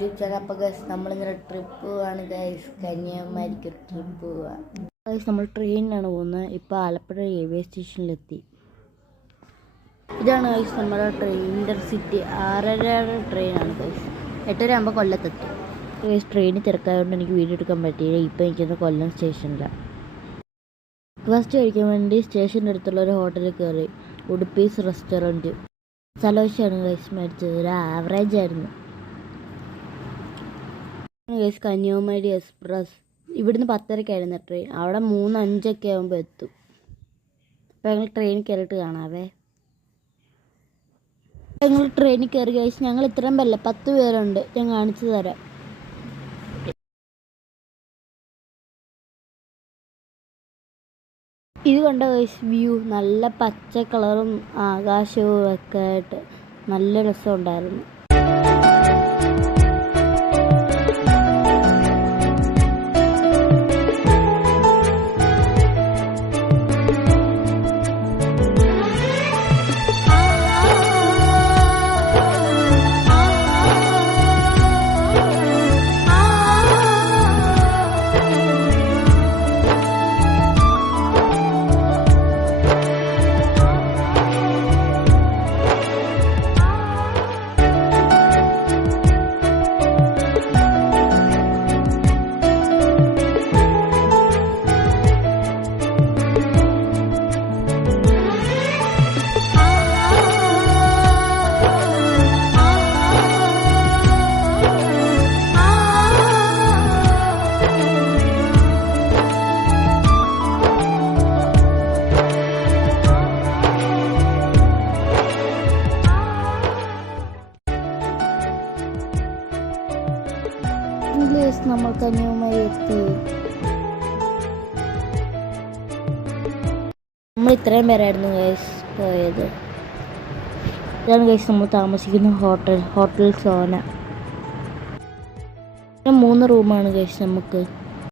YouTube channel. അപ്പോൾ guys നമ്മളിങ്ങനെ trip പോവാണ് ഗൈസ്, കന്യാകുമാരിക്ക് ട്രിപ്പ് പോവാം ഗൈസ്. നമ്മൾ ട്രെയിനിലാണ് പോകുന്നത്. ഇപ്പോൾ ആലപ്പുഴ റെയിൽവേ സ്റ്റേഷനിലെത്തി. ഇതാണ് ഗൈസ് നമ്മുടെ ട്രെയിൻ, ഇൻ്റർസിറ്റി 6:30 ട്രെയിനാണ് ഗൈസ്. 8:30 ആകുമ്പോൾ കൊല്ലത്തെത്തും ഗൈസ്. ട്രെയിനിൽ തിരക്കായതുകൊണ്ട് എനിക്ക് വീഡിയോ എടുക്കാൻ പറ്റിയില്ല. ഇപ്പോൾ എനിക്കൊന്ന് കൊല്ലം സ്റ്റേഷനിലാണ്. ബ്രേക്ക്ഫാസ്റ്റ് കഴിക്കാൻ വേണ്ടി സ്റ്റേഷൻ്റെ അടുത്തുള്ള ഒരു ഹോട്ടലിൽ കയറി. ഉടുപ്പീസ് റെസ്റ്റോറൻറ്റ്. സലോശയാണ് ഗൈസ് മേടിച്ചത്. ഒരു ആവറേജ് ആയിരുന്നു ഗൈസ്. കന്യാകുമാരി എക്സ്പ്രസ് ഇവിടുന്ന് 10:30 ട്രെയിൻ. അവിടെ 3:05 ആകുമ്പോൾ എത്തും. അപ്പോൾ ഞങ്ങൾ ട്രെയിൻ കയറിയിട്ട് കാണാവേ. ഞങ്ങൾ ട്രെയിനിൽ കയറി ഗൈസ്. ഞങ്ങൾ ഇത്രയും പേരല്ല, 10 പേരുണ്ട്. ഞാൻ കാണിച്ചു തരാം. ഇത് കണ്ട ഗൈസ് വ്യൂ, നല്ല പച്ച കളറും ആകാശവും ഒക്കെ ആയിട്ട് നല്ല രസമുണ്ടായിരുന്നു. നമ്മൾ കന്യാകുമാരി എത്തി. നമ്മൾ ഇത്രയും പേരായിരുന്നു ഗൈസ് പോയത്. ഇതാണ് ഗൈസ് നമ്മൾ താമസിക്കുന്ന ഹോട്ടൽ സോന. 3 റൂമാണ് ഗൈസ് നമുക്ക്.